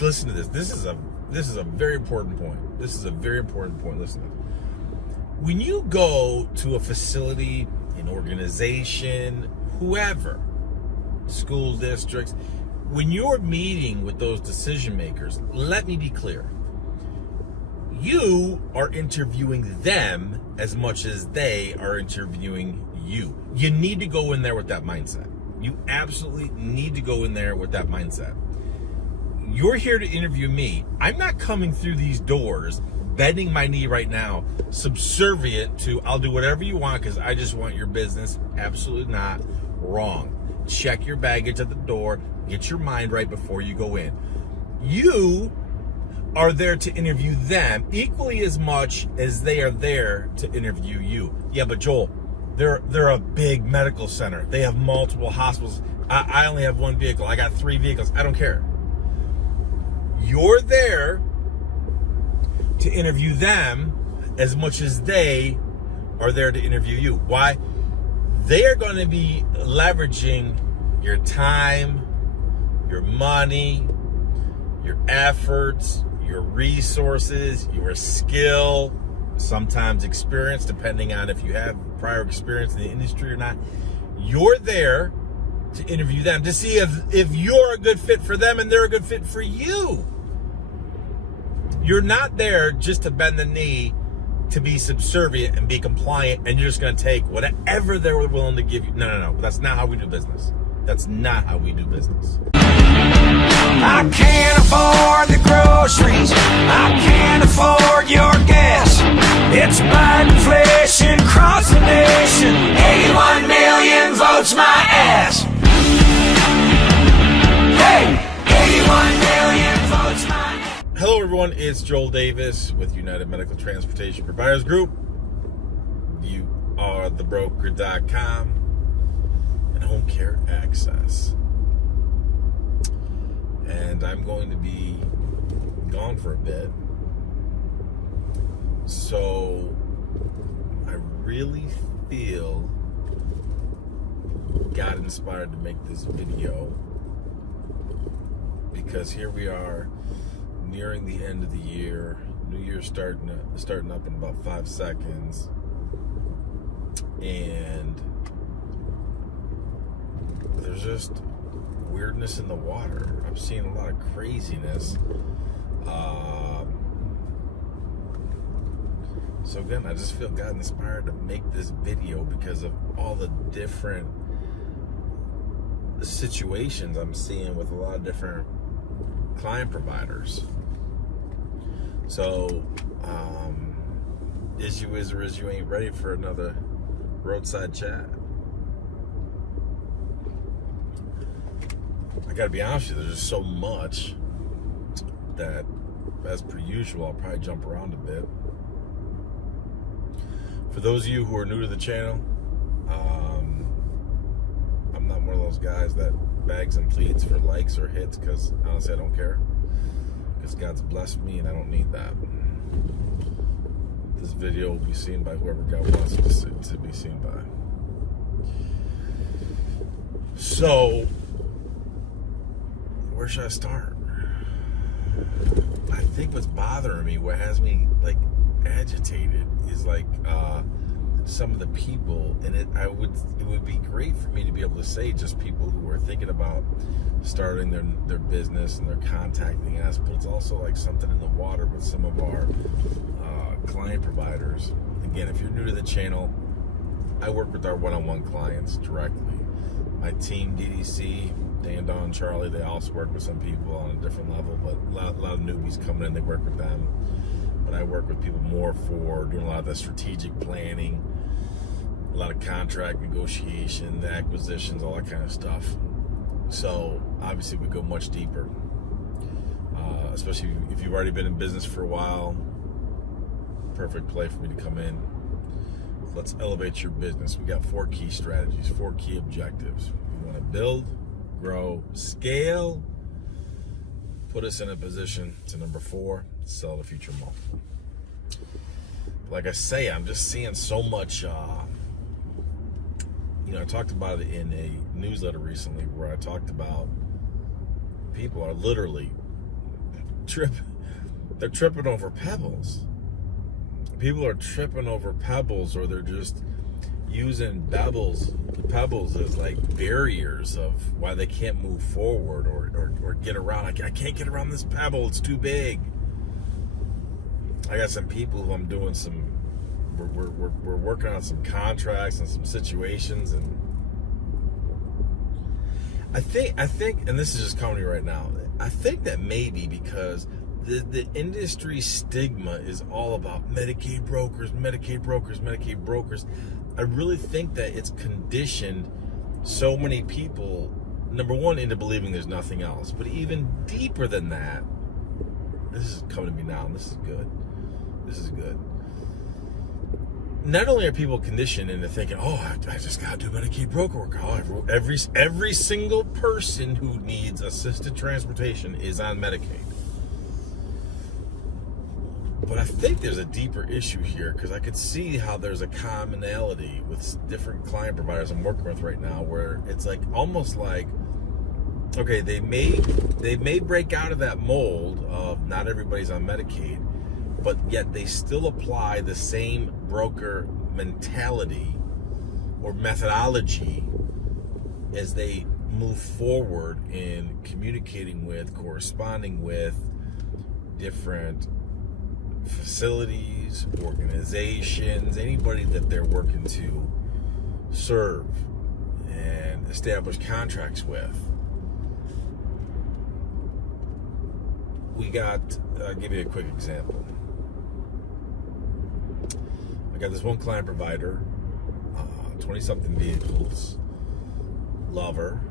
listen to this. This is a very important point. This is a very important point. Listen to this. When you go to a facility, an organization, whoever, school districts, when you're meeting with those decision makers, let me be clear. You are interviewing them as much as they are interviewing you. You need to go in there with that mindset. You absolutely need to go in there with that mindset. You're here to interview me. I'm not coming through these doors, bending my knee right now, subservient to, I'll do whatever you want because I just want your business. Absolutely not. Wrong. Check your baggage at the door. Get your mind right before you go in. You are there to interview them equally as much as they are there to interview you. Yeah, but Joel, they're a big medical center. They have multiple hospitals. I only have one vehicle. I got 3 vehicles. I don't care. You're there to interview them as much as they are there to interview you. Why? They are going to be leveraging your time, your money, your efforts, your resources, your skill, sometimes experience, depending on if you have prior experience in the industry or not. You're there to interview them to see if you're a good fit for them and they're a good fit for you. You're not there just to bend the knee, to be subservient and be compliant, and you're just going to take whatever they're willing to give you. No. That's not how we do business. That's not how we do business. I can't afford the groceries. I can't afford your gas. It's Biden inflation across the nation. 81 million votes my ass. Hey, 81 million votes my ass. Hello everyone, it's Joel Davis with United Medical Transportation Providers Group. You are thebroker.com and Home Care Access. And I'm going to be gone for a bit. So I really feel got inspired to make this video because here we are nearing the end of the year. New Year's starting up in about 5 seconds. And there's just weirdness in the water. I'm seeing a lot of craziness. So again, I just feel God inspired to make this video because of all the different situations I'm seeing with a lot of different client providers. So, issue is or is you ain't ready for another roadside chat. I gotta be honest with you, there's just so much that, as per usual, I'll probably jump around a bit. For those of you who are new to the channel, I'm not one of those guys that begs and pleads for likes or hits because honestly I don't care. Because God's blessed me and I don't need that. This video will be seen by whoever God wants it to be seen by. So, where should I start? I think what's bothering me, what has me like agitated, is like some of the people, and it would be great for me to be able to say just people who are thinking about starting their business and they're contacting us, but it's also like something in the water with some of our client providers. Again, if you're new to the channel, I work with our one-on-one clients directly. My team, DDC, Dan, Don, Charlie, they also work with some people on a different level, but a lot of newbies coming in, they work with them. But I work with people more for doing a lot of the strategic planning, a lot of contract negotiation, the acquisitions, all that kind of stuff. So obviously we go much deeper, especially if you've already been in business for a while. Perfect play for me to come in. Let's elevate your business. We got 4 key strategies, 4 key objectives. We want to build, grow, scale, put us in a position to number 4, sell the future multiple. Like I say, I'm just seeing so much, I talked about it in a newsletter recently where I talked about people are literally tripping over pebbles. People are tripping over pebbles, or they're just using pebbles as like barriers of why they can't move forward or get around. I can't get around this pebble, it's too big. I got some people who I'm doing we're working on some contracts and some situations, and I think, and this is just coming to me right now, I think that maybe because the industry stigma is all about Medicaid brokers. I really think that it's conditioned so many people, number one, into believing there's nothing else. But even deeper than that, this is coming to me now, and this is good. Not only are people conditioned into thinking, oh, I just gotta do Medicaid broker work. Oh, every single person who needs assisted transportation is on Medicaid. But I think there's a deeper issue here, because I could see how there's a commonality with different client providers I'm working with right now, where it's like almost like, okay, they may break out of that mold of not everybody's on Medicaid, but yet they still apply the same broker mentality or methodology as they move forward in communicating with, corresponding with different facilities, organizations, anybody that they're working to serve and establish contracts with. I'll give you a quick example. I got this one client provider, 20-something vehicles, lover,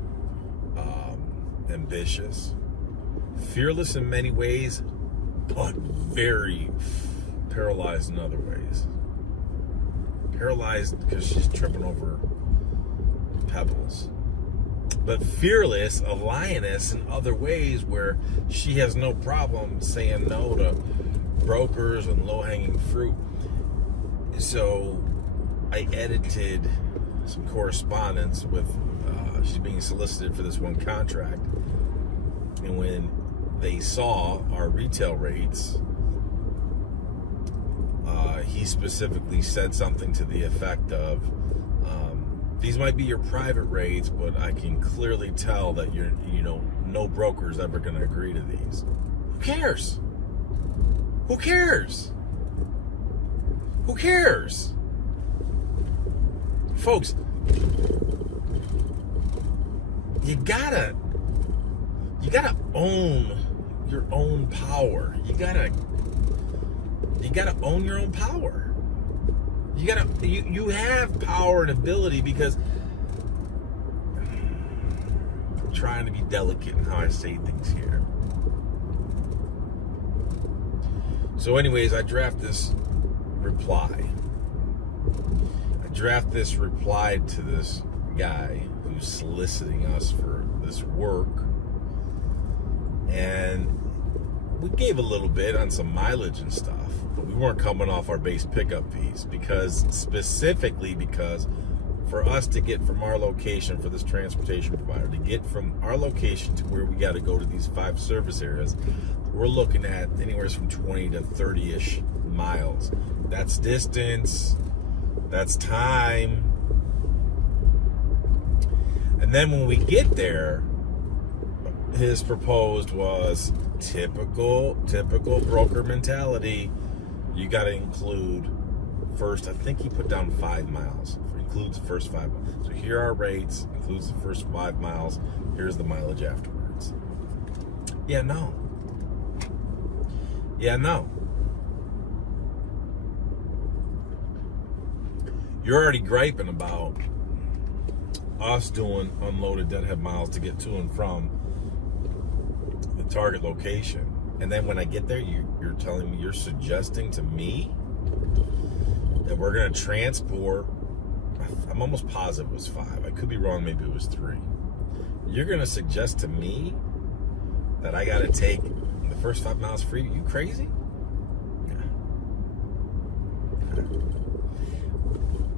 ambitious, fearless in many ways, but very paralyzed in other ways. Paralyzed because she's tripping over pebbles, but fearless, a lioness in other ways, where she has no problem saying no to brokers and low-hanging fruit. So I edited some correspondence with, she's being solicited for this one contract, and when they saw our retail rates, he specifically said something to the effect of, these might be your private rates, but I can clearly tell that no broker's ever going to agree to these. Who cares? Who cares? Who cares? Folks, you gotta own your own power. You gotta own your own power. You have power and ability, because I'm trying to be delicate in how I say things here. So anyways, I draft this reply to this guy who's soliciting us for this work, and we gave a little bit on some mileage and stuff, but we weren't coming off our base pickup fees, because for us to get from our location, for this transportation provider to get from our location to where we got to go to these 5 service areas, we're looking at anywhere from 20 to 30-ish miles. That's distance, that's time. And then when we get there, his proposed was typical broker mentality. You got to include first, I think he put down 5 miles. Includes the first 5 miles. So here are our rates, includes the first 5 miles. Here's the mileage afterwards. Yeah, no. You're already griping about us doing unloaded deadhead miles to get to and from the target location. And then when I get there, you're telling me, you're suggesting to me that we're going to transport, I'm almost positive it was 5. I could be wrong, maybe it was 3. You're going to suggest to me that I got to take the first 5 miles free? You crazy?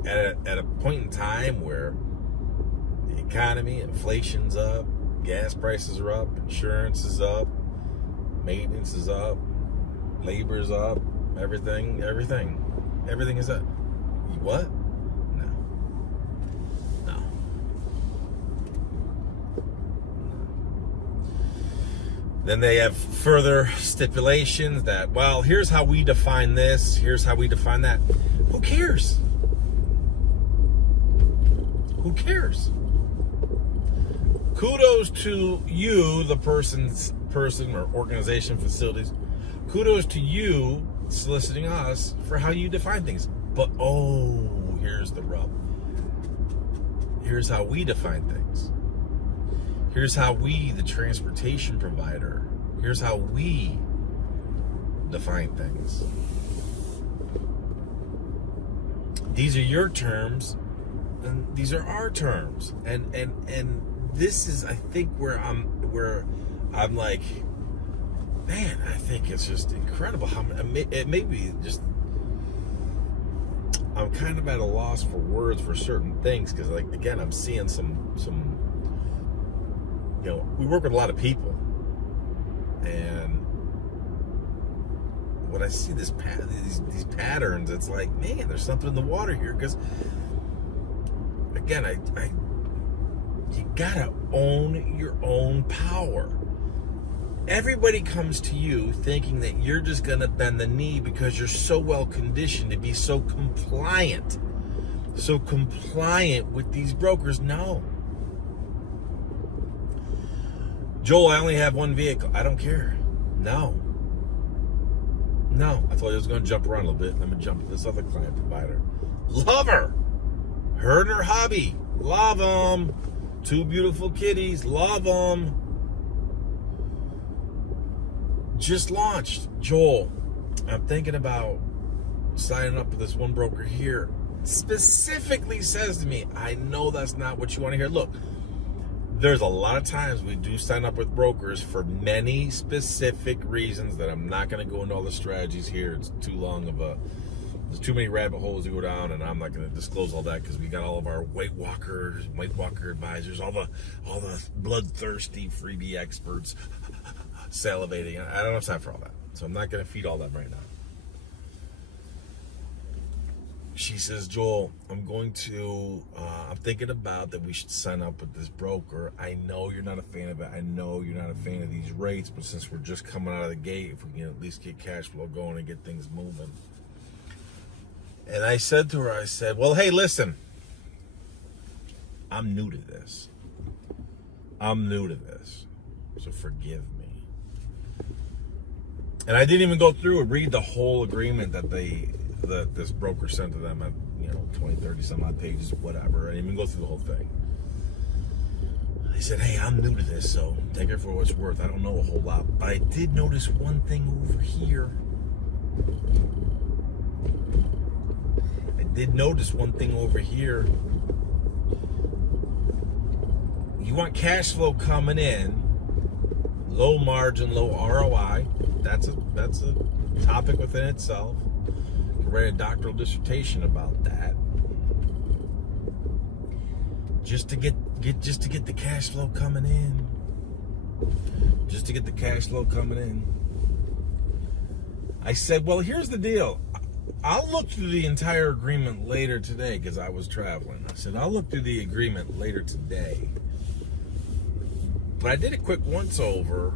At a point in time where the economy, inflation's up, gas prices are up, insurance is up, Maintenance is up. Labor's up. Everything is up. What? No. Then they have further stipulations that, well, here's how we define this, here's how we define that. Who cares? Who cares? Kudos to you, the person or organization, facilities. Kudos to you soliciting us for how you define things. But here's the rub. Here's how we define things. Here's how we, the transportation provider, here's how we define things. These are your terms, and these are our terms. And this is, I think, where I'm like, man, I think it's just incredible how it may be just, I'm kind of at a loss for words for certain things, because, like, again, I'm seeing some we work with a lot of people, and when I see these patterns, it's like, man, there's something in the water here. Because again, you gotta own your own power. Everybody comes to you thinking that you're just gonna bend the knee because you're so well conditioned to be so compliant with these brokers. No. Joel, I only have one vehicle. I don't care. No. I thought I was going to jump around a little bit. I'm going to jump to this other client provider. Love her. Her and her hubby. Love them. 2 beautiful kitties. Love them. Just launched. Joel, I'm thinking about signing up with this one broker here. Specifically says to me, I know that's not what you want to hear. Look, there's a lot of times we do sign up with brokers for many specific reasons that I'm not going to go into all the strategies here. It's too long of there's too many rabbit holes to go down, and I'm not going to disclose all that, because we got all of our White Walker advisors, all the bloodthirsty freebie experts salivating. I don't have time for all that, so I'm not going to feed all that right now. She says, Joel, I'm thinking about that we should sign up with this broker. I know you're not a fan of it. I know you're not a fan of these rates, but since we're just coming out of the gate, if we can at least get cash flow going and get things moving. And I said to her, well, hey, listen, I'm new to this. So forgive me. And I didn't even go through and read the whole agreement that this broker sent to them at 20, 30 some odd pages, whatever. I didn't even go through the whole thing. I said, hey, I'm new to this, so take it for what it's worth. I don't know a whole lot, but I did notice one thing over here. You want cash flow coming in, low margin, low ROI. That's a topic within itself. I read a doctoral dissertation about that. Just to get the cash flow coming in. I said, well, here's the deal. I'll look through the entire agreement later today, because I was traveling. I said, I'll look through the agreement later today. But I did a quick once over,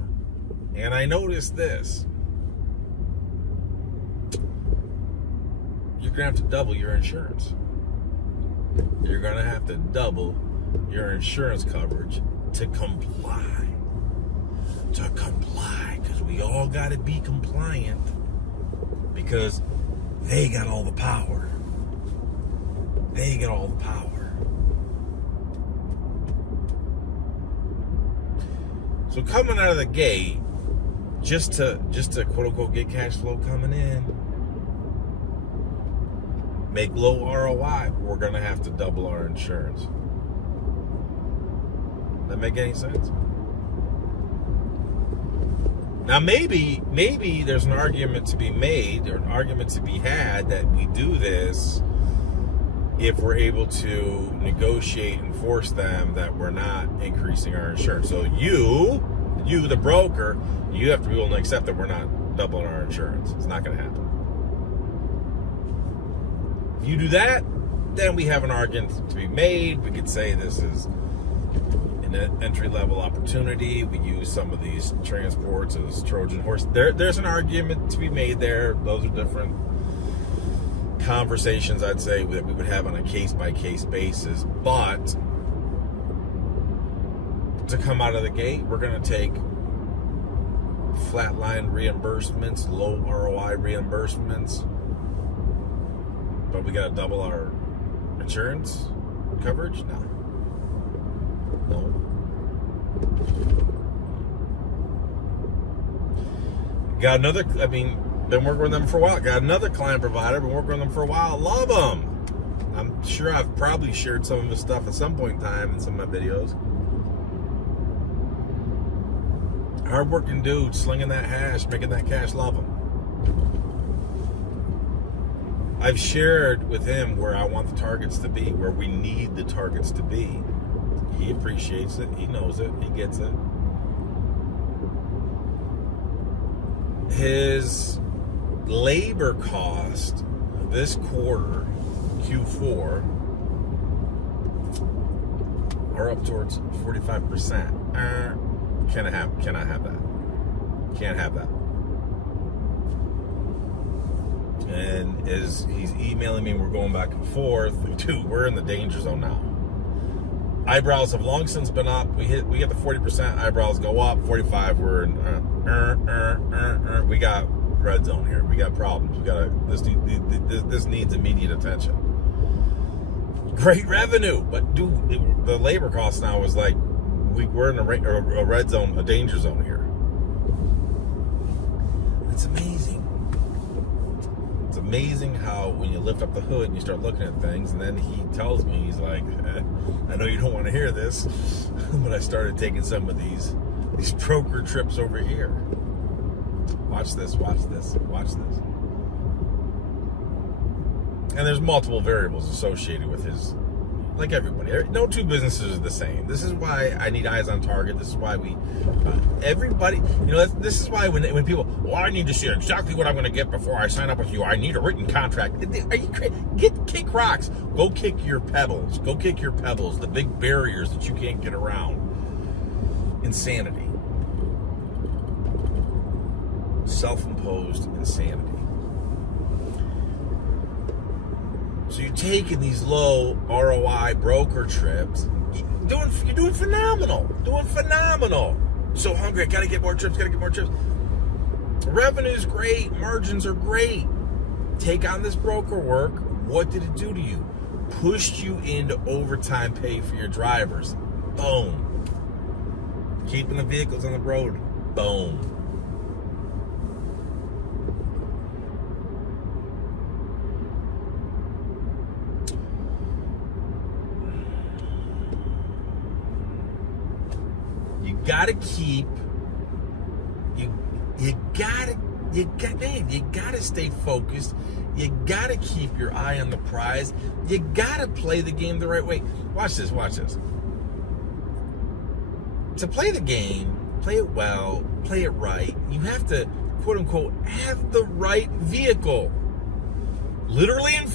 and I noticed this. You're going to have to double your insurance. You're going to have to double your insurance coverage to comply. Because we all got to be compliant, because they got all the power. So coming out of the gate, just to quote unquote get cash flow coming in, make low ROI, we're gonna have to double our insurance. That make any sense? Now maybe there's an argument to be made, or an argument to be had, that we do this if we're able to negotiate and force them that we're not increasing our insurance. So you, the broker, You have to be willing to accept that we're not doubling our insurance. It's not going to happen. If you do that, then we have an argument to be made. We could say this is an entry-level opportunity. We use some of these transports as Trojan horse. There's an argument to be made there. Those are different conversations, I'd say, that we would have on a case-by-case basis. But to come out of the gate, we're going to take flatline reimbursements, low ROI reimbursements, but we got to double our insurance coverage? No. Got another, been working with them for a while. Got another client provider, been working with them for a while. Love them. I'm sure I've probably shared some of his stuff at some point in time in some of my videos. Hard-working dude, slinging that hash, making that cash. Love him. I've shared with him where I want the targets to be, where we need the targets to be. He appreciates it. He knows it. He gets it. His labor cost this quarter, Q4, are up towards 45%. Cannot have that. Can't have that. And as he's emailing me, we're going back and forth. Dude, we're in the danger zone now. Eyebrows have long since been up. We get the 40%. Eyebrows go up. 45. We're in. We got red zone here. We got problems. This needs immediate attention. Great revenue, but dude, the labor cost now is like we're in a red zone, a danger zone here. It's amazing. It's amazing how when you lift up the hood and you start looking at things, and then he tells me, he's like, I know you don't want to hear this, but I started taking some of these broker trips over here. Watch this, watch this, watch this. And there's multiple variables associated with his, like everybody. No two businesses are the same. This is why I need eyes on target. This is why everybody, this is why when people, I need to see exactly what I'm going to get before I sign up with you. I need a written contract. Are you crazy? Kick rocks. Go kick your pebbles. Go kick your pebbles. The big barriers that you can't get around. Insanity. Self-imposed insanity. So you're taking these low ROI broker trips. You're doing phenomenal. Doing phenomenal. So hungry. I gotta get more trips. Revenue's great. Margins are great. Take on this broker work. What did it do to you? Pushed you into overtime pay for your drivers. Boom. Keeping the vehicles on the road. Boom. You gotta stay focused. You gotta keep your eye on the prize. You gotta play the game the right way. Watch this. To play the game, play it well, play it right, you have to, quote unquote, have the right vehicle. Literally and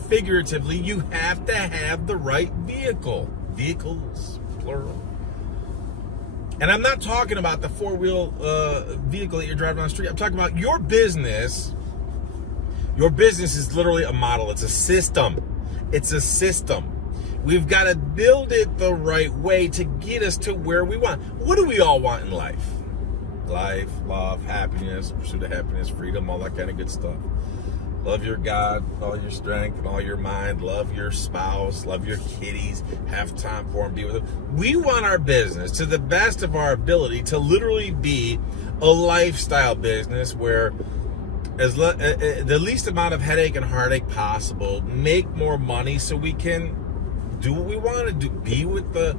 figuratively, you have to have the right vehicle. Vehicles, plural. And I'm not talking about the four-wheel vehicle that you're driving on the street. I'm talking about your business. Your business is literally a model. It's a system. We've got to build it the right way to get us to where we want. What do we all want in life? Life, love, happiness, pursuit of happiness, freedom, all that kind of good stuff. Love your God, all your strength and all your mind. Love your spouse, love your kitties, have time for them, be with them. We want our business, to the best of our ability, to literally be a lifestyle business where the least amount of headache and heartache possible, make more money so we can do what we want to do, be with the,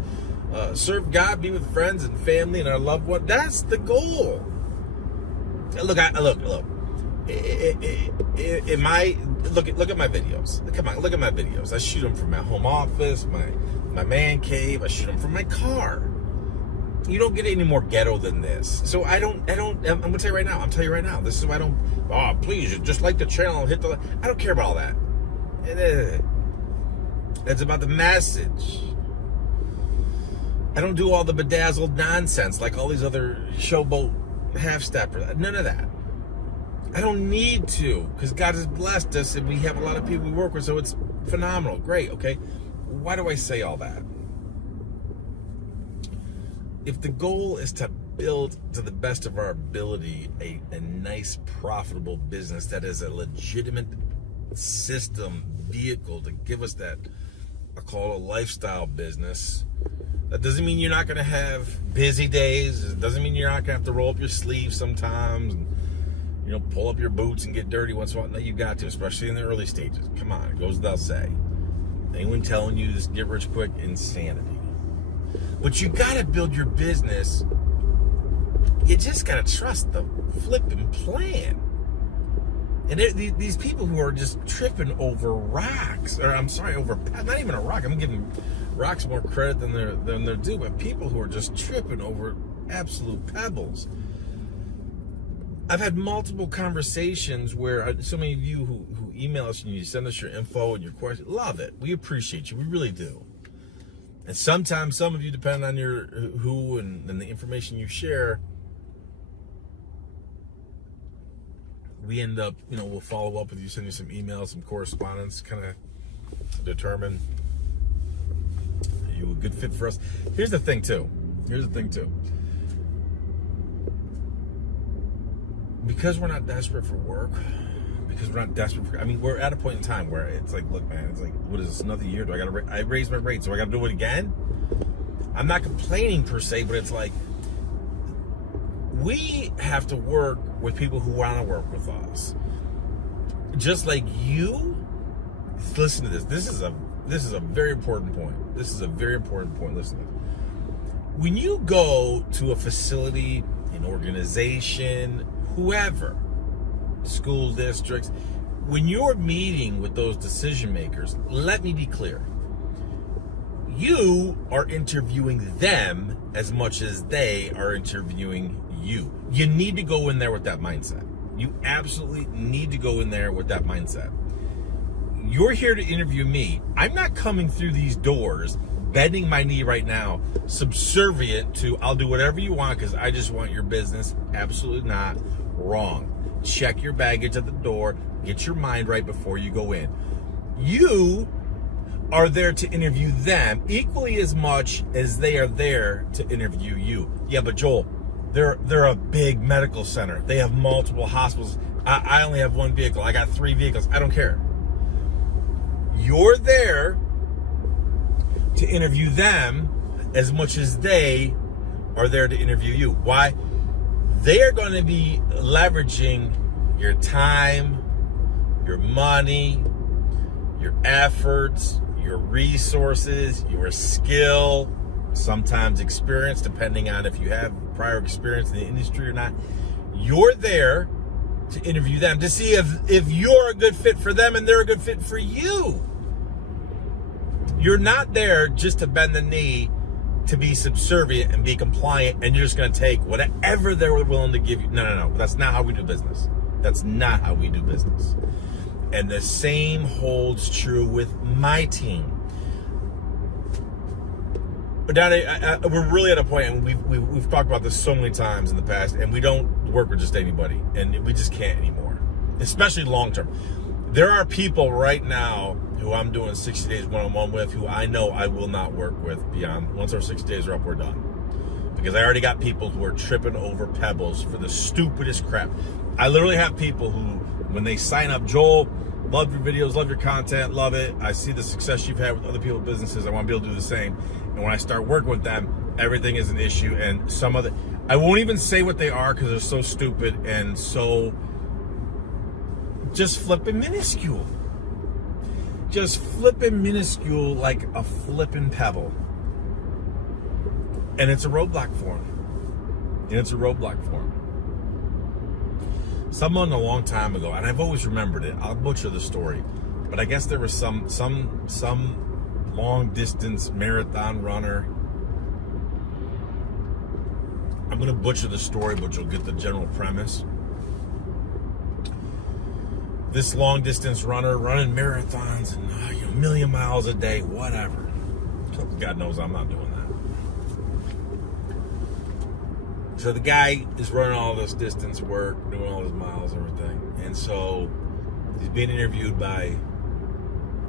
serve God, be with friends and family and our loved one. That's the goal. Look. Look at my videos. Come on, look at my videos. I shoot them from my home office, my man cave. I shoot them from my car. You don't get any more ghetto than this. So I'm gonna tell you right now. I'm telling you right now. This is why I don't. Oh, please, just like the channel, hit the. I don't care about all that. It's about the message. I don't do all the bedazzled nonsense like all these other showboat half-steppers. None of that. I don't need to, because God has blessed us and we have a lot of people we work with, so it's phenomenal. Great, okay? Why do I say all that? If the goal is to build to the best of our ability a nice, profitable business that is a legitimate system, vehicle to give us that, I call it a lifestyle business, that doesn't mean you're not going to have busy days. It doesn't mean you're not going to have to roll up your sleeves sometimes and, pull up your boots and get dirty once in a while. No, you got to, especially in the early stages. Come on, it goes without saying. Anyone telling you this get rich quick, insanity. But you got to build your business. You just got to trust the flipping plan. And these people who are just tripping over rocks, or I'm sorry, over, not even a rock. I'm giving rocks more credit than they're due, but people who are just tripping over absolute pebbles. I've had multiple conversations where so many of you who email us and you send us your info and your questions, love it. We appreciate you. We really do. And sometimes some of you, depending on your who and the information you share, we end up, we'll follow up with you, send you some emails, some correspondence, kind of determine are you a good fit for us. Here's the thing too. Because we're not desperate for work, we're at a point in time where it's like, look, man, it's like, what is this, another year? I raised my rate, so I got to do it again? I'm not complaining per se, but it's like, we have to work with people who want to work with us. Just like you, listen to this. This is a very important point. Listen to this. When you go to a facility, an organization, whoever, school districts, when you're meeting with those decision makers, let me be clear. You are interviewing them as much as they are interviewing you. You need to go in there with that mindset. You absolutely need to go in there with that mindset. You're here to interview me. I'm not coming through these doors, bending my knee right now, subservient to, I'll do whatever you want because I just want your business. Absolutely not. Wrong. Check your baggage at the door. Get your mind right before you go in. You are there to interview them equally as much as they are there to interview you. Yeah, but Joel, they're a big medical center. They have multiple hospitals. I only have one vehicle. I got 3 vehicles. I don't care. You're there to interview them as much as they are there to interview you. Why? They're going to be leveraging your time, your money, your efforts, your resources, your skill, sometimes experience, depending on if you have prior experience in the industry or not. You're there to interview them to see if you're a good fit for them and they're a good fit for you. You're not there just to bend the knee, to be subservient and be compliant, and you're just going to take whatever they're willing to give you. No. That's not how we do business. And the same holds true with my team. But Donnie, we're really at a point, and we've talked about this so many times in the past, and we don't work with just anybody, and we just can't anymore, especially long term. There are people right now who I'm doing 60 days one-on-one with who I know I will not work with beyond, once our 60 days are up, we're done. Because I already got people who are tripping over pebbles for the stupidest crap. I literally have people who, when they sign up, Joel, love your videos, love your content, love it. I see the success you've had with other people's businesses. I want to be able to do the same. And when I start working with them, everything is an issue. And I won't even say what they are because they're so stupid and so just flipping minuscule. Just flipping minuscule like a flipping pebble. And it's a roadblock for them. Someone a long time ago, and I've always remembered it, I'll butcher the story, but I guess there was some long distance marathon runner I'm going to butcher the story, but you'll get the general premise. This long distance runner running marathons and a million miles a day, whatever. God knows I'm not doing that. So the guy is running all this distance work, doing all his miles and everything. And so he's being interviewed by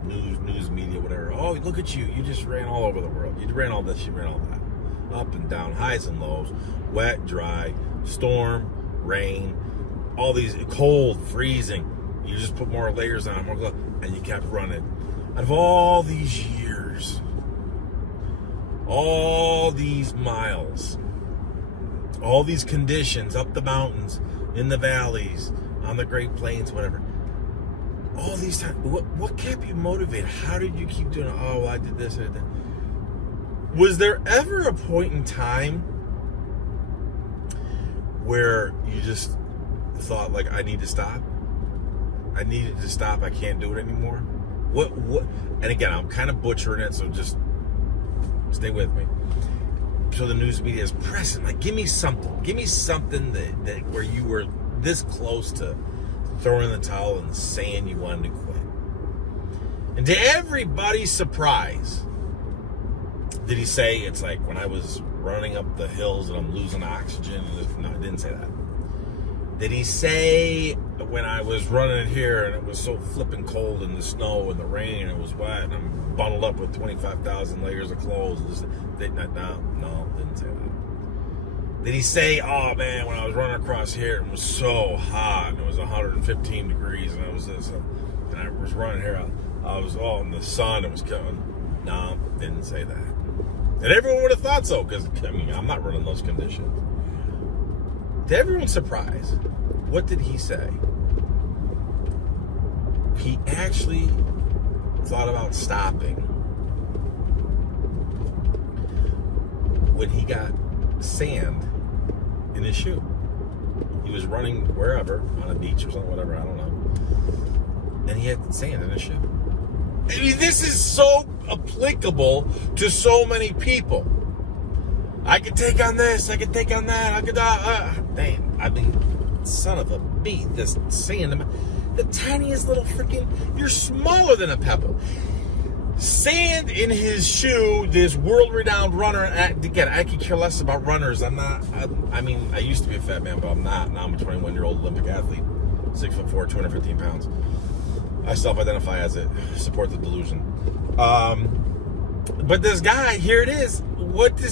news media, whatever. Oh, look at you. You just ran all over the world. You ran all this, you ran all that. Up and down, highs and lows, wet, dry, storm, rain, all these cold, freezing. You just put more layers on, more gloves, and you kept running. Out of all these years, all these miles, all these conditions, up the mountains, in the valleys, on the Great Plains, whatever. All these times, what kept you motivated? How did you keep doing it? Oh, well, I did this, I did that. Was there ever a point in time where you just thought, like, I need to stop? I needed to stop. I can't do it anymore. What? And again, I'm kind of butchering it, so just stay with me. So the news media is pressing, like, give me something that where you were this close to throwing the towel and saying you wanted to quit. And to everybody's surprise, did he say it's like when I was running up the hills and I'm losing oxygen? No, I didn't say that. Did he say when I was running here and it was so flipping cold in the snow and the rain and it was wet and I'm bundled up with 25,000 layers of clothes? No, didn't say that. Did he say, oh man, when I was running across here it was so hot and it was 115 degrees and I was this and I was running here, I was all in the sun, it was coming. No, didn't say that. And everyone would have thought so, because, I mean, I'm not running those conditions. To everyone's surprise, what did he say? He actually thought about stopping when he got sand in his shoe. He was running wherever, on a beach or something, whatever, I don't know. And he had sand in his shoe. I mean, this is so applicable to so many people. I could take on this, I could take on that, I could, dang, I mean, son of a bee, this sand, the tiniest little freaking, you're smaller than a pebble. Sand in his shoe, this world-renowned runner, again, I could care less about runners. I mean, I used to be a fat man, but I'm not. Now I'm a 21-year-old Olympic athlete, 6'4", 215 pounds. I self-identify as it. Support the delusion. But this guy, here it is. When did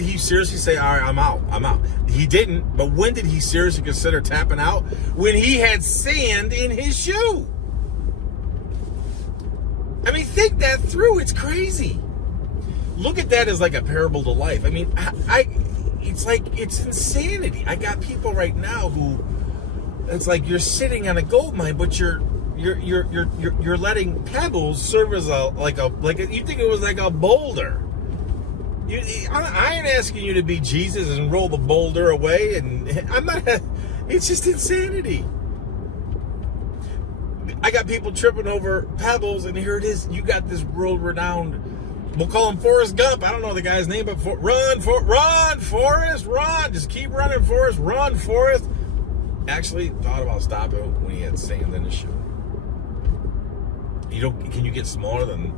he seriously say, all right, I'm out? He didn't, but when did he seriously consider tapping out? When he had sand in his shoe. I mean, think that through. It's crazy. Look at that as like a parable to life. I mean, it's like, it's insanity. I got people right now who, it's like you're sitting on a gold mine, but you're letting pebbles serve as you think it was like a boulder. I ain't asking you to be Jesus and roll the boulder away, and I'm not. It's just insanity. I got people tripping over pebbles, and here it is. You got this world-renowned. We'll call him Forrest Gump. I don't know the guy's name, but run, Forrest, run. Just keep running, Forrest. Run, Forrest. Actually thought about stopping when he had sand in his shoe. Can you get smaller than,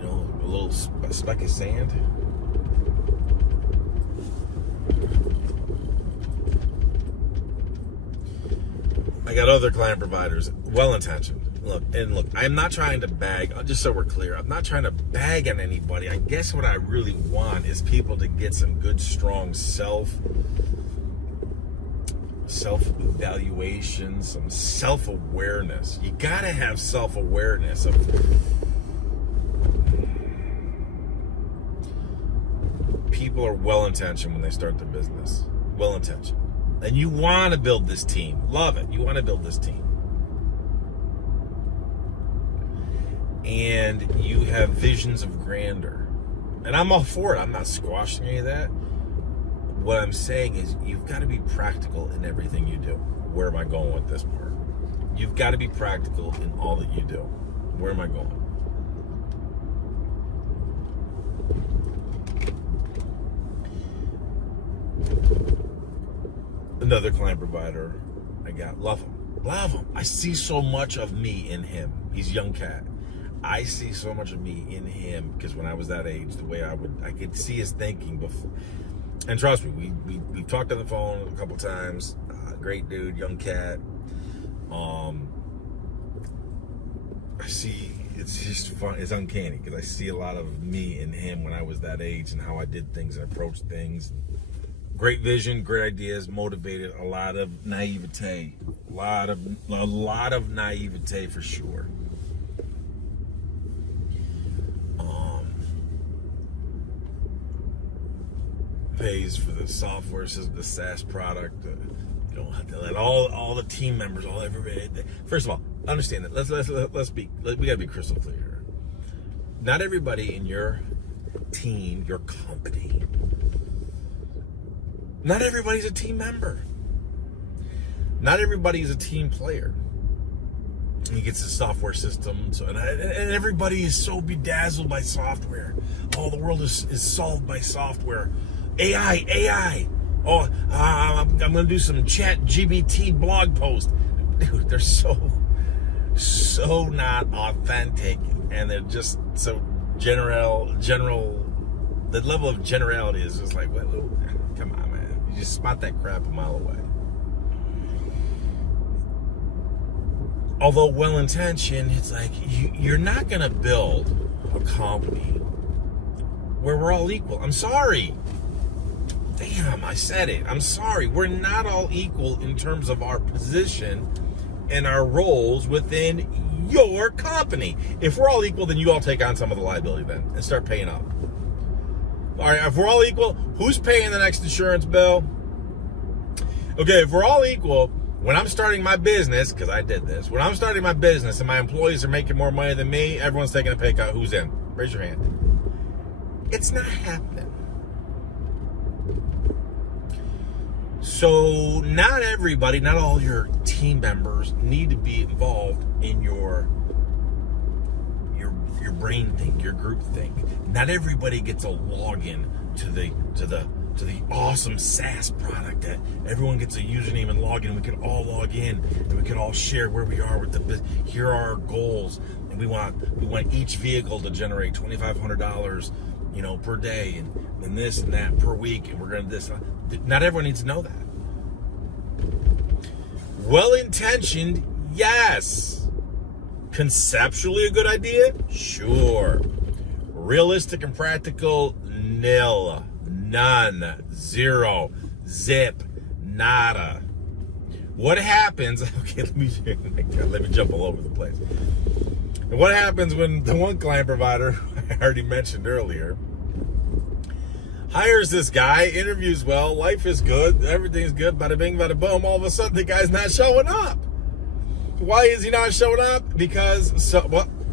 a little speck of sand? I got other client providers, well-intentioned. Look, I'm not trying to bag, just so we're clear, I'm not trying to bag on anybody. I guess what I really want is people to get some good, strong self-evaluation, some self-awareness. You gotta have self-awareness of people are well-intentioned when they start their business. Well-intentioned. And you want to build this team. Love it. You want to build this team. And you have visions of grandeur. And I'm all for it. I'm not squashing any of that. What I'm saying is you've got to be practical in everything you do. Where am I going with this part? You've got to be practical in all that you do. Where am I going? Another client provider I got, love him. I see so much of me in him. He's young cat. I see so much of me in him because when I was that age, the way I could see his thinking before. And trust me, we talked on the phone a couple times. Great dude, young cat. I see, it's just fun. It's uncanny because I see a lot of me in him when I was that age and how I did things and approached things. Great vision, great ideas, motivated, a lot of naivete, a lot of naivete for sure. Pays for the software system, the SaaS product. You don't have to let all the team members, everybody. First of all, understand that. We gotta be crystal clear here. Not everybody in your team, your company. Not everybody's a team member. Not everybody is a team player. He gets his software system, and everybody is so bedazzled by software. Oh, the world is solved by software. AI. Oh, I'm going to do some ChatGPT blog post. Dude, they're so not authentic, and they're just so general. The level of generality is just like, well, come on, man. You just spot that crap a mile away. Although well-intentioned, it's like you're not going to build a company where we're all equal. I'm sorry. Damn, I said it. I'm sorry. We're not all equal in terms of our position and our roles within your company. If we're all equal, then you all take on some of the liability then and start paying up. All right, if we're all equal, who's paying the next insurance bill? Okay, if we're all equal, when I'm starting my business, because I did this, when I'm starting my business and my employees are making more money than me, everyone's taking a pay cut. Who's in? Raise your hand. It's not happening. So not everybody, not all your team members need to be involved in your brain think, your group think. Not everybody gets a login to the awesome SaaS product that everyone gets a username and login. We can all log in and we can all share where we are with the business. Here are our goals, and we want each vehicle to generate $2,500, per day, and this and that per week, and we're gonna this. Not everyone needs to know that. Well-intentioned, yes. Conceptually a good idea? Sure. Realistic and practical? Nil. None. Zero. Zip. Nada. What happens? Okay, let me jump all over the place. And what happens when the one client provider I already mentioned earlier hires this guy, interviews well, life is good, everything's good, bada bing, bada boom, all of a sudden the guy's not showing up. Why is he not showing up? Because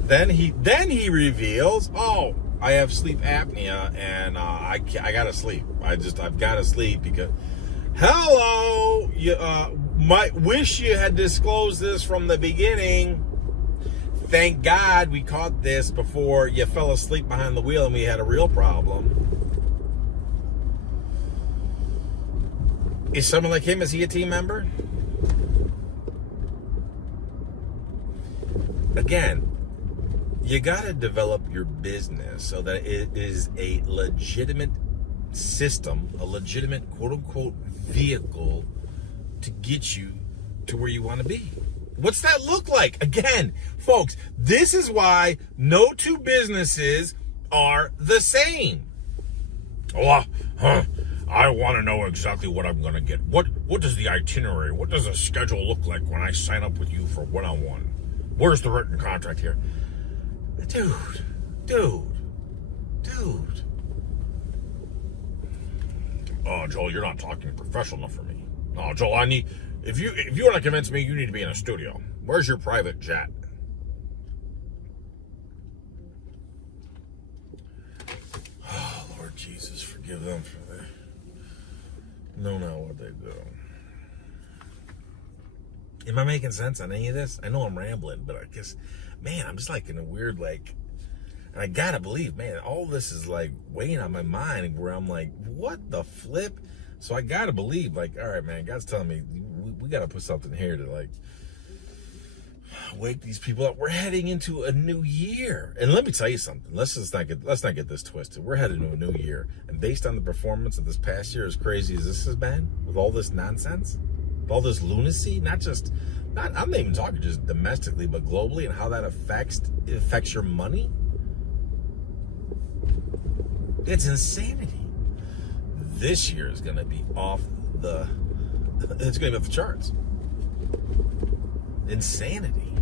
then he reveals, oh, I have sleep apnea and I gotta sleep. I've gotta sleep because hello, might wish you had disclosed this from the beginning. Thank God we caught this before you fell asleep behind the wheel and we had a real problem. Is someone like him, is he a team member? Again, you got to develop your business so that it is a legitimate system, a legitimate quote-unquote vehicle to get you to where you want to be. What's that look like? Again, folks, this is why no two businesses are the same. I want to know exactly what I'm going to get. What does the itinerary, what does the schedule look like when I sign up with you for one-on-one? Where's the written contract here? Dude. Oh, Joel, you're not talking professional enough for me. Oh, Joel, if you want to convince me, you need to be in a studio. Where's your private jet? Oh, Lord Jesus, forgive them for that. No, what they do. Am I making sense on any of this? I know I'm rambling, but I guess, man, I'm just like in a weird, and I gotta believe, man, all this is like weighing on my mind where I'm like, what the flip? So I gotta believe, like, all right, man, God's telling me we gotta put something here to like wake these people up. We're heading into a new year, and let me tell you something. Let's not get this twisted. We're heading into a new year, and based on the performance of this past year, as crazy as this has been, with all this nonsense, with all this lunacy, I'm not even talking just domestically, but globally, and how that affects your money. It's insanity. This year is going to be it's going to be off the charts. Insanity.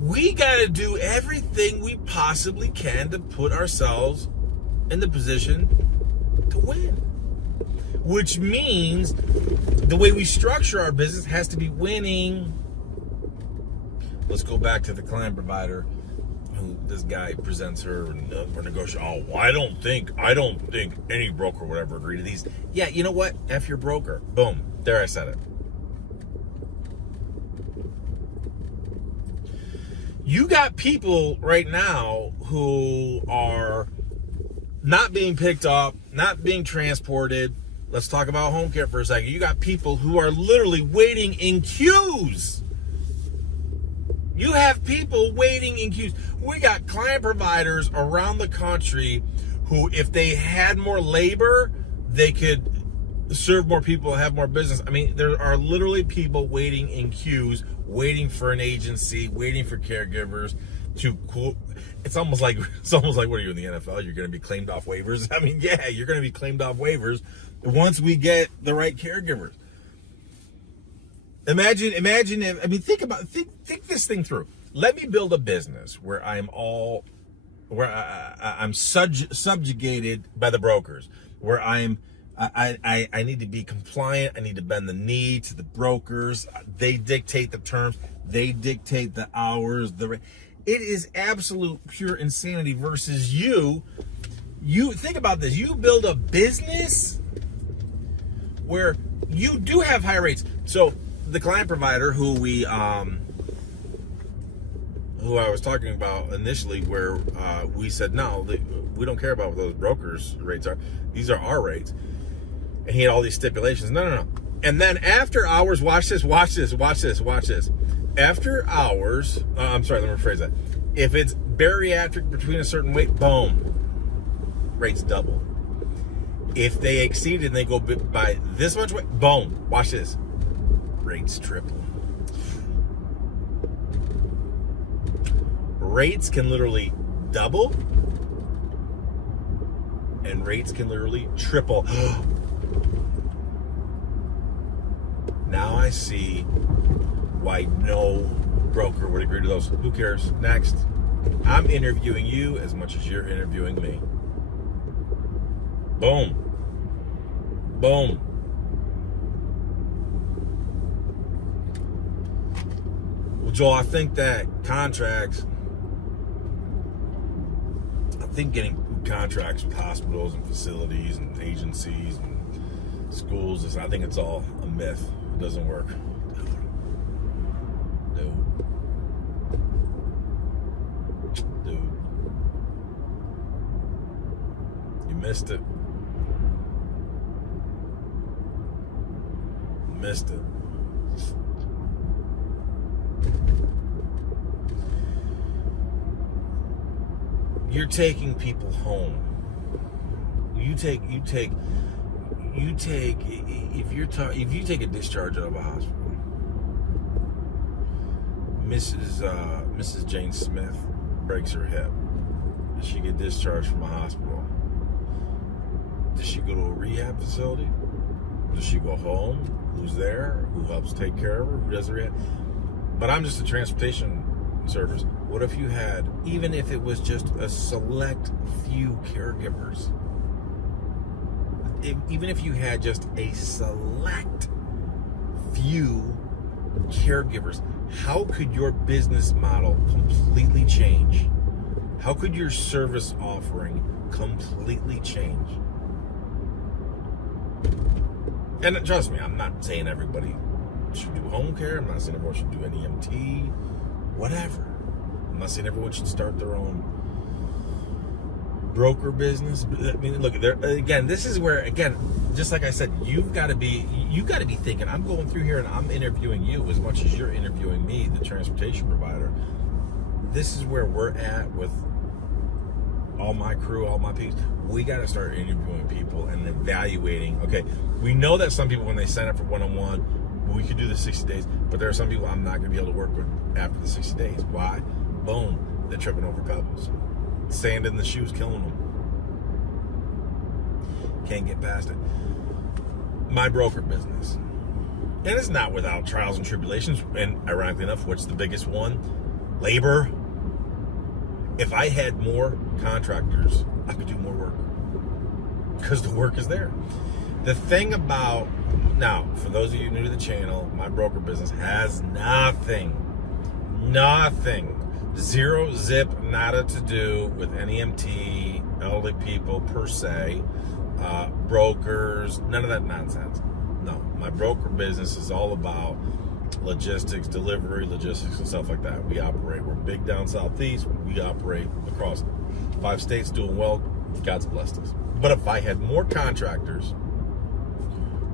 We got to do everything we possibly can to put ourselves in the position to win. Which means the way we structure our business has to be winning. Let's go back to the client provider who this guy presents her and we're negotiating. Oh, I don't think any broker would ever agree to these. Yeah, you know what? F your broker. Boom. There, I said it. You got people right now who are not being picked up, not being transported. Let's talk about home care for a second. You got people who are literally waiting in queues. You have people waiting in queues. We got client providers around the country who, if they had more labor, they could serve more people, have more business. I mean, there are literally people waiting in queues, waiting for an agency, waiting for caregivers to quote. It's almost like what are you in the NFL? You're going to be claimed off waivers. I mean, yeah, you're going to be claimed off waivers once we get the right caregivers. Imagine if, I mean, think this thing through. Let me build a business where I'm subjugated by the brokers, where I need to be compliant. I need to bend the knee to the brokers. They dictate the terms. They dictate the hours. It is absolute pure insanity versus you. You think about this. You build a business where you do have high rates. So the client provider who I was talking about initially, where we said, no, we don't care about what those brokers' rates are. These are our rates. And he had all these stipulations. No. And then after hours, watch this. After hours, I'm sorry, let me rephrase that. If it's bariatric between a certain weight, boom, rates double. If they exceed it and they go by this much weight, boom, watch this, rates triple. Rates can literally double, and rates can literally triple. Now I see why no broker would agree to those. Who cares? Next. I'm interviewing you as much as you're interviewing me. Boom. Boom. Well, Joel, I think that getting contracts with hospitals and facilities and agencies and schools, I think it's all a myth. It doesn't work. Dude. You missed it. You're taking people home. You take if you take a discharge out of a hospital, Mrs. Jane Smith breaks her hip. Does she get discharged from a hospital? Does she go to a rehab facility? Does she go home? Who's there? Who helps take care of her? Who does the rehab? But I'm just a transportation service. What if you had, even if it was just a select few caregivers, even if you had just a select few caregivers, how could your business model completely change? How could your service offering completely change? And trust me, I'm not saying everybody should do home care. I'm not saying everyone should do an EMT, whatever. I'm not saying everyone should start their own broker business. I mean, look, there again. This is where, again, just like I said, you got to be thinking. I'm going through here and I'm interviewing you as much as you're interviewing me, the transportation provider. This is where we're at with all my crew, all my peeps. We got to start interviewing people and evaluating. Okay, we know that some people, when they sign up for one-on-one, we could do the 60 days, but there are some people I'm not going to be able to work with after the 60 days. Why? Boom, they're tripping over pebbles. Sand in the shoes killing them. Can't get past it. My broker business. And it's not without trials and tribulations. And ironically enough, what's the biggest one? Labor. If I had more contractors, I could do more work. Because the work is there. The thing about, now, for those of you new to the channel, my broker business has nothing, zero zip, nada to do with NEMT, elderly people per se, brokers, none of that nonsense. No, my broker business is all about logistics, delivery, logistics, and stuff like that. We're big down southeast. We operate across 5 states, doing well. God's blessed us. But if I had more contractors,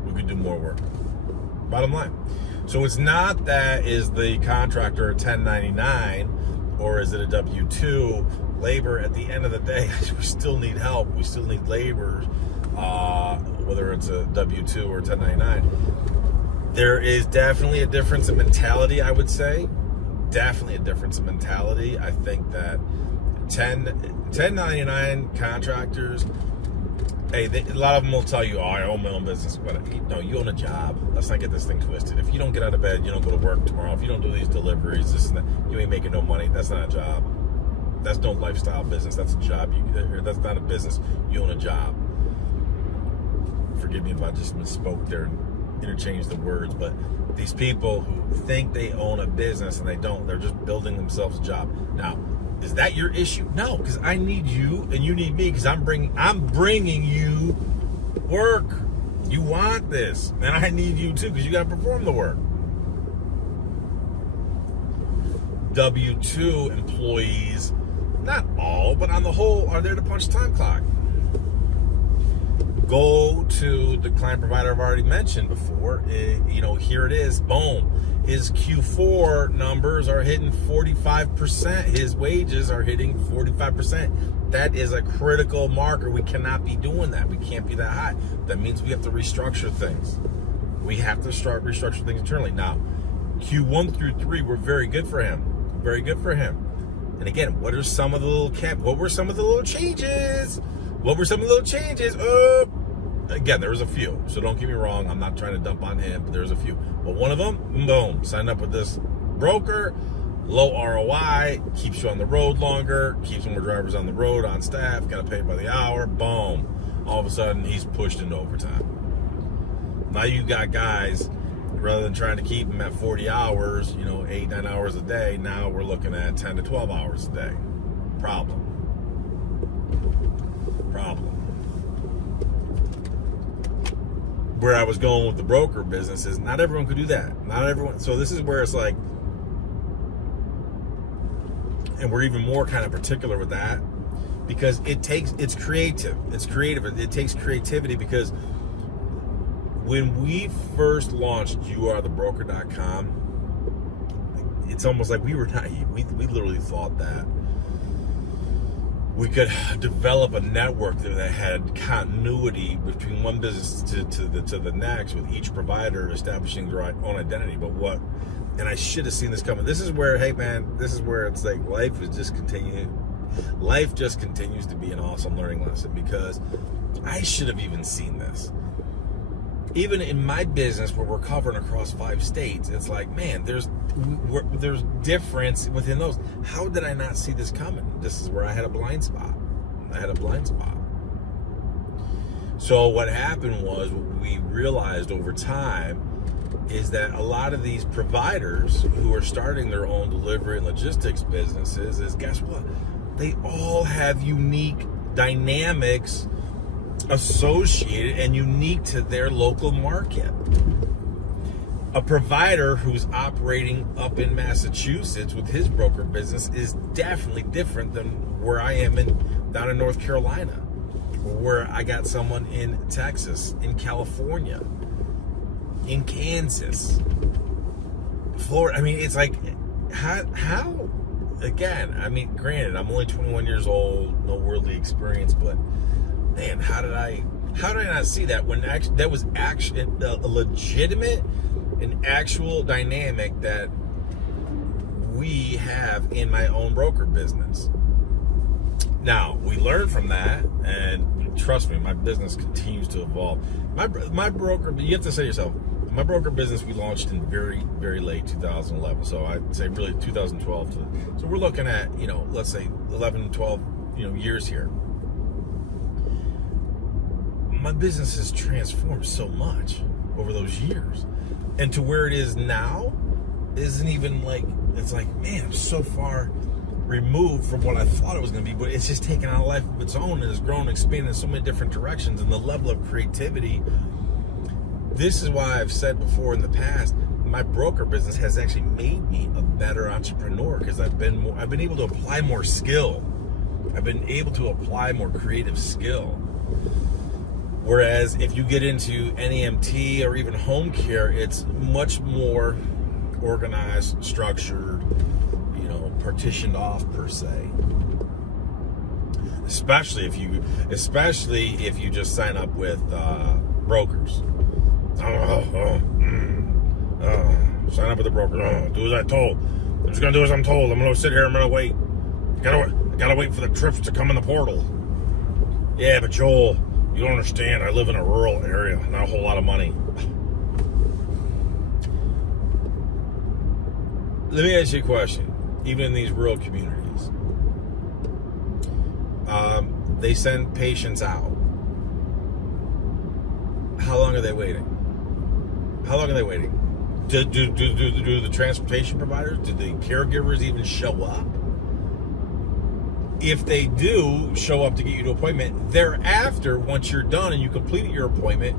we could do more work. Bottom line. So it's not that is the contractor a 1099 or is it a W-2 labor. At the end of the day, we still need help. We still need laborers, whether it's a W-2 or 1099. There is definitely a difference in mentality, I would say. Definitely a difference in mentality. I think that 1099 contractors, hey, a lot of them will tell you, oh, I own my own business. But no, you own a job. Let's not get this thing twisted. If you don't get out of bed, you don't go to work tomorrow. If you don't do these deliveries, this and that, you ain't making no money. That's not a job. That's no lifestyle business. That's a job. That's not a business. You own a job. Forgive me if I just misspoke there and interchanged the words, but these people who think they own a business and they don't, they're just building themselves a job. Now, is that your issue? No, because I need you and you need me, because I'm bringing you work. You want this, and I need you too, because you got to perform the work. W-2 employees, not all, but on the whole, are there to punch the time clock. Go to the client provider I've already mentioned before. Here it is. Boom. His Q4 numbers are hitting 45%. His wages are hitting 45%. That is a critical marker. We cannot be doing that. We can't be that high. That means we have to restructure things. We have to start restructuring things internally. Now, Q1 through 3 were very good for him. Very good for him. And again, what were some of the little changes? Again, there was a few, so don't get me wrong. I'm not trying to dump on him, but there's a few. But one of them, boom, signed up with this broker, low ROI, keeps you on the road longer, keeps more drivers on the road, on staff, got to pay by the hour, boom. All of a sudden, he's pushed into overtime. Now you got guys, rather than trying to keep them at 40 hours, 8-9 hours a day, now we're looking at 10 to 12 hours a day. Problem. Where I was going with the broker business is not everyone could do that. Not everyone. So this is where it's like, and we're even more kind of particular with that, because it's creative. It takes creativity, because when we first launched youarethebroker.com, it's almost like we were naive. We literally thought that we could develop a network that had continuity between one business to the next, with each provider establishing their own identity. But and I should have seen this coming. This is where, hey man, this is where it's like life just continues to be an awesome learning lesson, because I should have even seen this. Even in my business, where we're covering across 5 states, it's like, man, there's difference within those. How did I not see this coming? This is where I had a blind spot. So what happened was, what we realized over time is that a lot of these providers who are starting their own delivery and logistics businesses, is, guess what? They all have unique dynamics associated and unique to their local market. A provider who's operating up in Massachusetts with his broker business is definitely different than where I am down in North Carolina, or where I got someone in Texas, in California, in Kansas, Florida. I mean, it's like, how again, I mean, granted, I'm only 21 years old, no worldly experience, but man, how did I not see that when that was actually a legitimate and actual dynamic that we have in my own broker business? Now, we learned from that, and trust me, my business continues to evolve. My broker, you have to say to yourself, my broker business we launched in very, very late 2011. So I'd say really 2012. So we're looking at, let's say 11, 12, years here. My business has transformed so much over those years. And to where it is now isn't even like, it's like, man, I'm so far removed from what I thought it was going to be, but it's just taken on a life of its own and has grown and expanded in so many different directions. And the level of creativity, this is why I've said before in the past, my broker business has actually made me a better entrepreneur, because I've been able to apply more skill. I've been able to apply more creative skill. Whereas if you get into NEMT or even home care, it's much more organized, structured, partitioned off per se. Especially if you just sign up with brokers. Sign up with the broker. Do as I'm told. I'm just gonna do as I'm told. I'm gonna sit here. I'm gonna wait. Gotta wait for the trips to come in the portal. Yeah, but Joel, you don't understand. I live in a rural area. Not a whole lot of money. Let me ask you a question. Even in these rural communities, they send patients out. How long are they waiting? Do the transportation providers, do the caregivers even show up? If they do show up to get you to an appointment, thereafter, once you're done and you completed your appointment,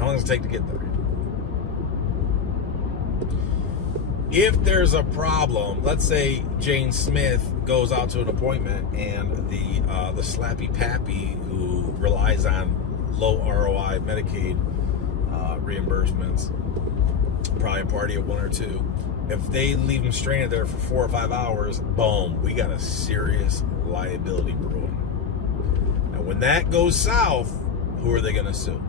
how long does it take to get there? If there's a problem, let's say Jane Smith goes out to an appointment and the slappy pappy who relies on low ROI Medicaid reimbursements, probably a party of one or two, if they leave them stranded there for 4 or 5 hours, boom, we got a serious liability brewing. Now, when that goes south, who are they going to sue?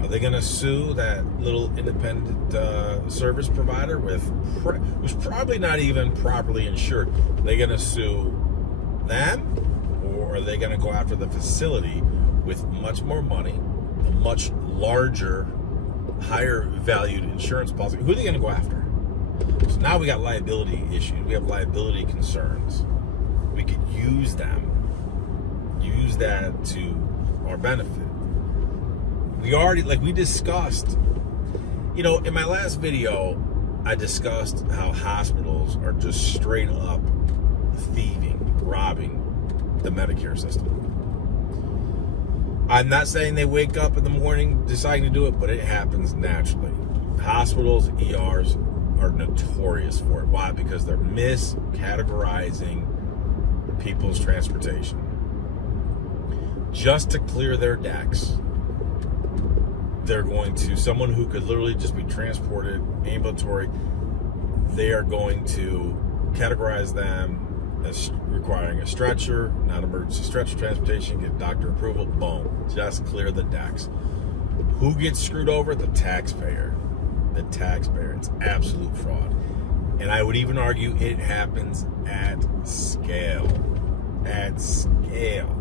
Are they going to sue that little independent service provider who's probably not even properly insured? Are they going to sue them, or are they going to go after the facility with much more money, a much larger, higher valued insurance policy? Who are they going to go after? So now we got liability issues. We have liability concerns. We could use that to our benefit. We discussed, in my last video, I discussed how hospitals are just straight up thieving, robbing the Medicare system. I'm not saying they wake up in the morning deciding to do it, but it happens naturally. Hospitals, ERs are notorious for it. Why? Because they're miscategorizing people's transportation. Just to clear their decks, they're going to, someone who could literally just be transported ambulatory, they are going to categorize them as requiring a stretcher, non-emergency stretcher transportation, get doctor approval, boom, just clear the decks. Who gets screwed over? The taxpayer. The taxpayer. It's absolute fraud. And I would even argue it happens at scale. At scale.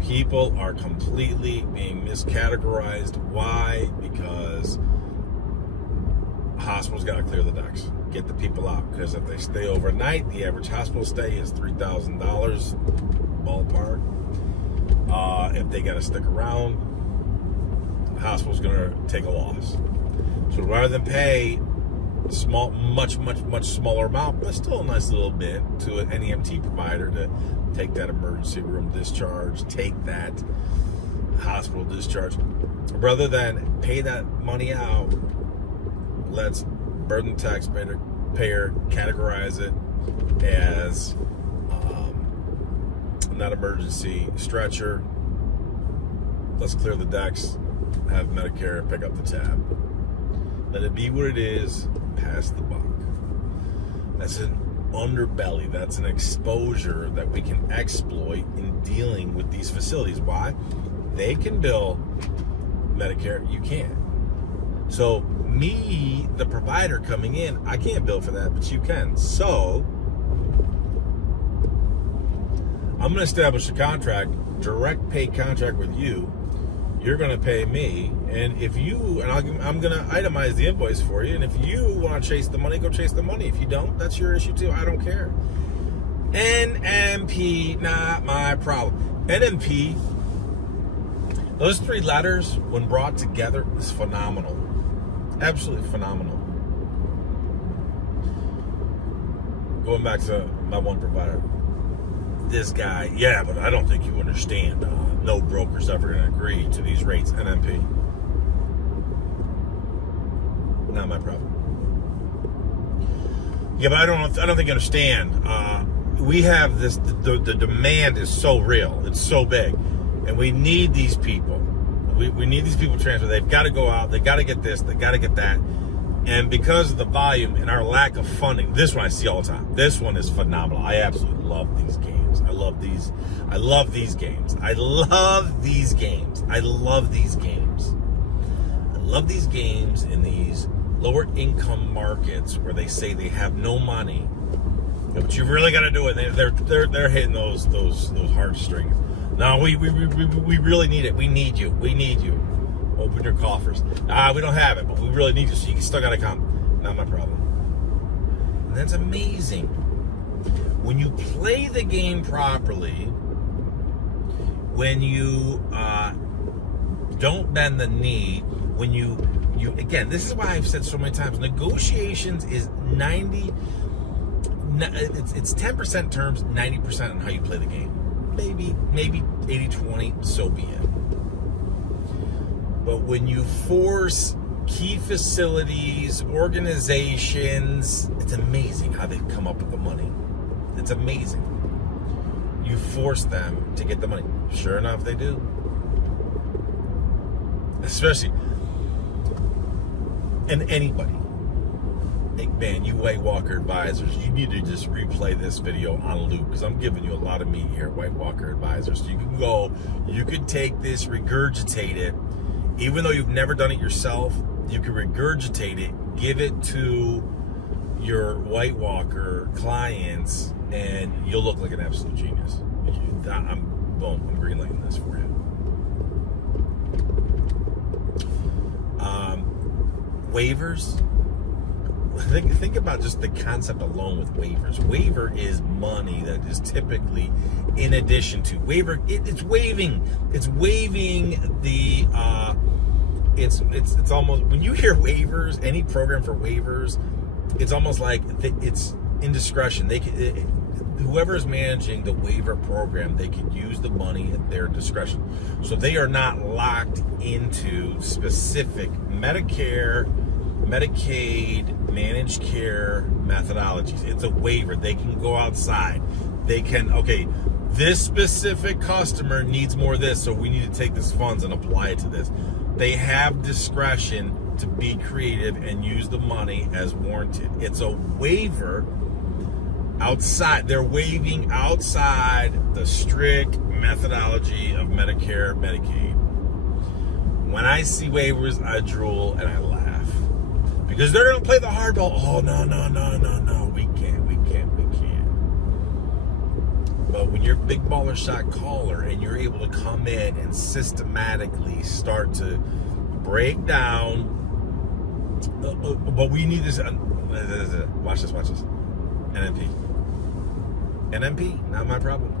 People are completely being miscategorized. Why? Because hospitals got to clear the decks, get the people out. Because if they stay overnight, the average hospital stay is $3,000 ballpark. If they got to stick around, the hospital's going to take a loss. So rather than pay much smaller amount, but still a nice little bit, to an NEMT provider to take that emergency room discharge, take that hospital discharge, rather than pay that money out, let's burden the taxpayer, categorize it as not emergency stretcher. Let's clear the decks, have Medicare pick up the tab. Let it be what it is, pass the buck. That's an underbelly. That's an exposure that we can exploit in dealing with these facilities. Why? They can bill Medicare, you can't. So me, the provider coming in, I can't bill for that, but you can. So I'm going to establish a contract, direct pay contract with you. You're going to pay me, and if you, and I'm going to itemize the invoice for you, and if you want to chase the money, go chase the money. If you don't, that's your issue too. I don't care. NMP, not my problem. NMP, those 3 letters, when brought together, is phenomenal. Absolutely phenomenal. Going back to my one provider. This guy, yeah, but I don't think you understand. No broker's ever going to agree to these rates. NMP. Not my problem. Yeah, but I don't think you understand. We have this. The demand is so real. It's so big, and we need these people. We need these people transferred. They've got to go out. They got to get this. They got to get that. And because of the volume and our lack of funding, this one I see all the time. This one is phenomenal. I absolutely love these games. I love these games. I love these games. I love these games in these lower income markets where they say they have no money, but you really got to do it. They're hitting those heartstrings. No, we really need it. We need you. Open your coffers. We don't have it, but we really need you, so you still got to come. Not my problem. And that's amazing. When you play the game properly, when you don't bend the knee, when you again, this is why I've said so many times, negotiations is 90, it's 10% terms, 90% on how you play the game. Maybe 80-20, so be it. But when you force key facilities, organizations, it's amazing how they come up with the money. It's amazing. You force them to get the money. Sure enough, they do. Especially, and anybody. Hey, man, you White Walker advisors, you need to just replay this video on loop, because I'm giving you a lot of meat here, White Walker advisors. So you can go, you could take this, regurgitate it, even though you've never done it yourself, you can regurgitate it, give it to your White Walker clients, and you'll look like an absolute genius. I'm greenlighting this for you. Waivers. Think about just the concept alone with waivers. Waiver is money that is typically in addition to waiver. It's waiving. It's waiving the. It's almost, when you hear waivers, any program for waivers, it's almost like it's indiscretion. They can, whoever is managing the waiver program, they can use the money at their discretion. So they are not locked into specific Medicare, Medicaid, managed care methodologies. It's a waiver. They can go outside. They can, okay, this specific customer needs more of this, so we need to take this funds and apply it to this. They have discretion to be creative and use the money as warranted. It's a waiver outside. They're waiving outside the strict methodology of Medicare, Medicaid. When I see waivers, I drool and I laugh. Because they're going to play the hardball. Oh, no. We can't. But when you're a big baller shot caller and you're able to come in and systematically start to break down, but we need this. Watch this. NMP, not my problem.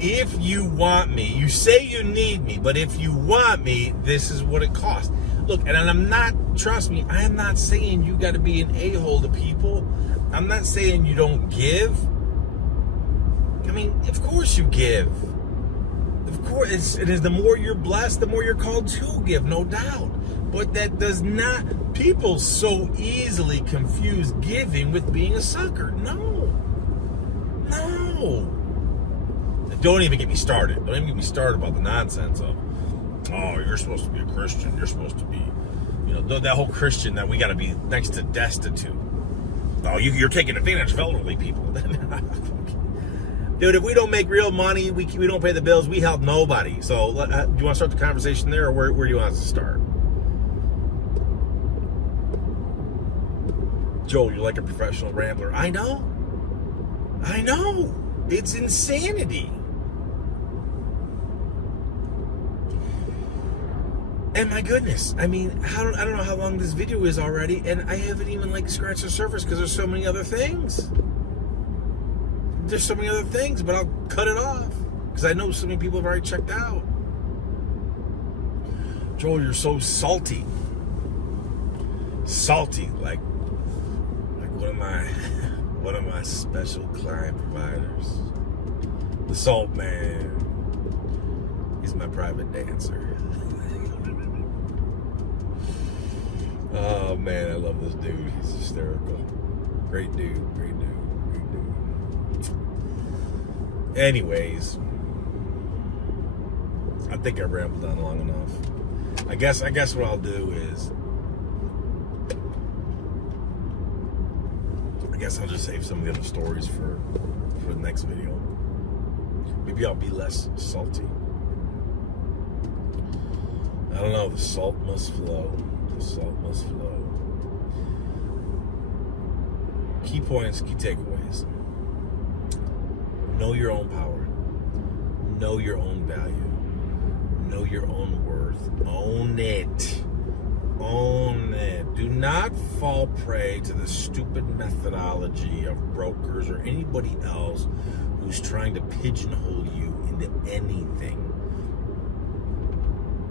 If you want me, you say you need me, but if you want me, this is what it costs. Look, and I'm not, trust me, I am not saying you got to be an a-hole to people. I'm not saying you don't give. I mean, of course you give. Of course, it is the more you're blessed, the more you're called to give, no doubt. But that does not, people so easily confuse giving with being a sucker. No. don't even get me started. Don't even get me started about the nonsense of, oh, you're supposed to be a Christian. You're supposed to be, that whole Christian that we got to be next to destitute. Oh, you're taking advantage of elderly people. Dude, if we don't make real money, we don't pay the bills, we help nobody. So, do you want to start the conversation there, or where do you want us to start? Joel, you're like a professional rambler. I know. It's insanity. And my goodness, I mean, I don't know how long this video is already, and I haven't even scratched the surface because there's so many other things. There's so many other things, but I'll cut it off because I know so many people have already checked out. Joel, you're so salty. Salty, like one of my special client providers. The Salt Man. He's my private dancer. Oh man, I love this dude. He's hysterical. Great dude. Anyways, I think I rambled on long enough. I guess what I'll do is, I'll just save some of the other stories for the next video. Maybe I'll be less salty. I don't know. The salt must flow. Key points, key takeaways. Know your own power. Know your own value. Know your own worth. Own it. Do not fall prey to the stupid methodology of brokers or anybody else who's trying to pigeonhole you into anything.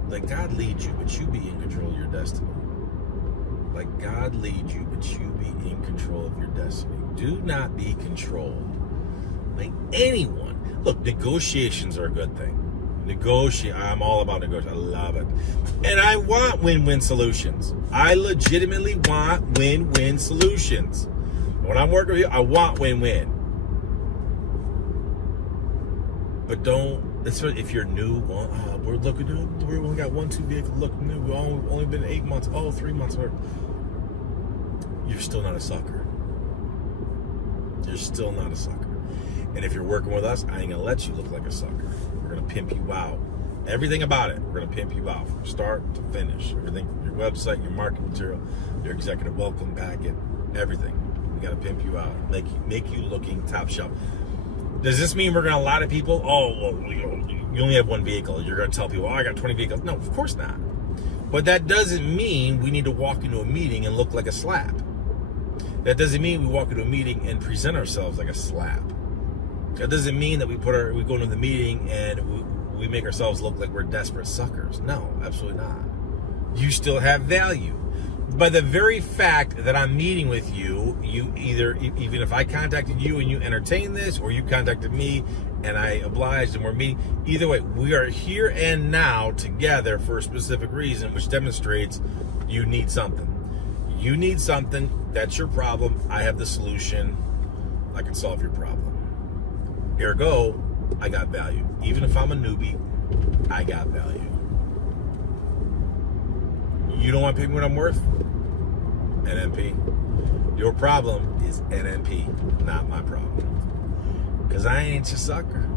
Let God lead you, but you be in control of your destiny. Let God lead you, but you be in control of your destiny. Do not be controlled by anyone. Look, negotiations are a good thing. I'm all about negotiation. I love it. And I want win-win solutions. I legitimately want win-win solutions. When I'm working with you, I want win-win. But if you're new, we only got 1-2 vehicles, look new, we've only been 8 months, 3 months, you're still not a sucker. You're still not a sucker. And if you're working with us, I ain't gonna let you look like a sucker. We're gonna pimp you out. Everything about it, we're gonna pimp you out from start to finish. Everything from your website, your marketing material, your executive welcome packet, everything. We gotta pimp you out, make you looking top shelf. Does this mean we're gonna a lot of people? Oh, well, you only have one vehicle. You're gonna tell people, I got 20 vehicles. No, of course not. But that doesn't mean we need to walk into a meeting and look like a slap. That doesn't mean we walk into a meeting and present ourselves like a slap. That doesn't mean that we go into the meeting and we make ourselves look like we're desperate suckers. No, absolutely not. You still have value. By the very fact that I'm meeting with you, even if I contacted you and you entertained this, or you contacted me and I obliged and we're meeting, either way, we are here and now together for a specific reason, which demonstrates you need something. You need something. That's your problem. I have the solution. I can solve your problem. Ergo, I got value. Even if I'm a newbie, I got value. You don't want to pay me what I'm worth? NMP. Your problem is NMP, not my problem. Because I ain't your sucker.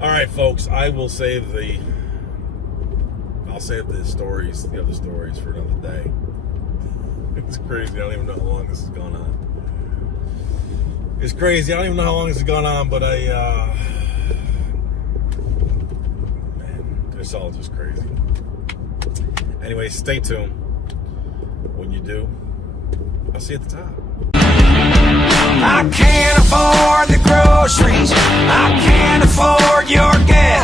All right, folks, I will save the other stories for another day. It's crazy. I don't even know how long this has gone on. It's crazy. I don't even know how long this has gone on, but man, it's all just crazy. Anyway, stay tuned. When you do, I'll see you at the top. I can't afford the groceries. I can't afford your gas.